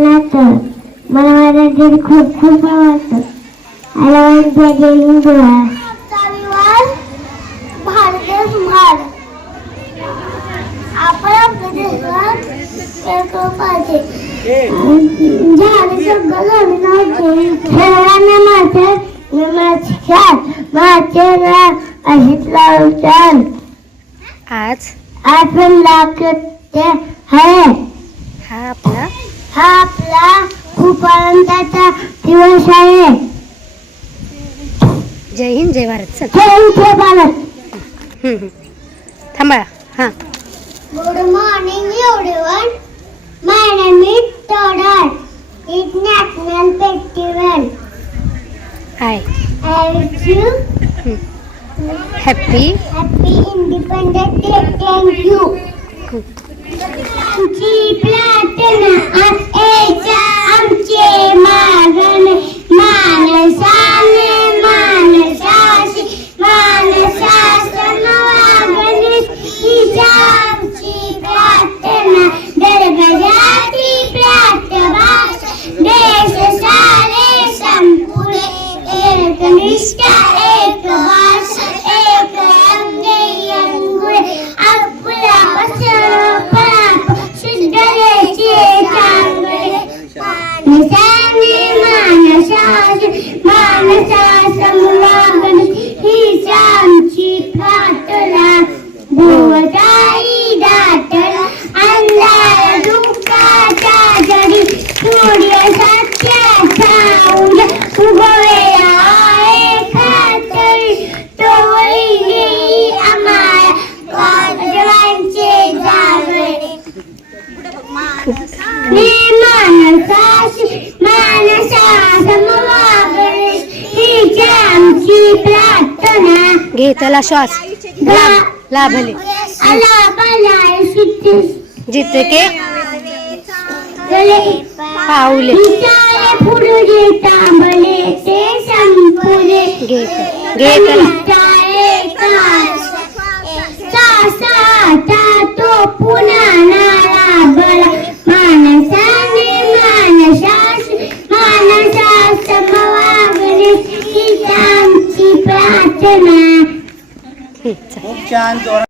नातं मला माझ्या घरी खूप खूप आवडतं. आला गेली गोळा भारत महान आपण आपल्या देशात खेळतो पाहिजे. झाले सगळं खेळाने आज आपण लागते है. हा आपला खूप आनंदाचा दिवस आहे. जय हिंद जय भारत. चल जय भारत. थांबा. हा Good morning everyone. My name is Todar. It's National Festival. High I wish you happy happy Independence Day. Thank you. आमची प्रार्थना ऐका आमचे मागण मानसाने मानसाशी मानसासन वागणे हीच आमची प्रार्थना. दरगजाती प्रार्थना देश सारे संपूर्ण एकनिष्ठा एक भाषा एक अंगे अंगुळे आपला पाप शुद्ध देशे चांगले मानसाने मानसाशी मानसासम वागणे हीच आमची प्रार्थना. भुवताई दाटला अंधार दुःखाचा जरी सूर्य सत्याचा उद्या उगवला आहे खात्री तोही आम्हाला वादळांचे जागणे मानसाशी मानसासम वागणे हीच आमची प्रार्थना. घे त्याला श्वास लाभले जितके पाऊले पुढे तांबले ते संपुले घे त्याला तो पुन्हा नाला बळा मानसाने मानसाशी मानसासम वागणे हीच आमची प्रार्थना. चल.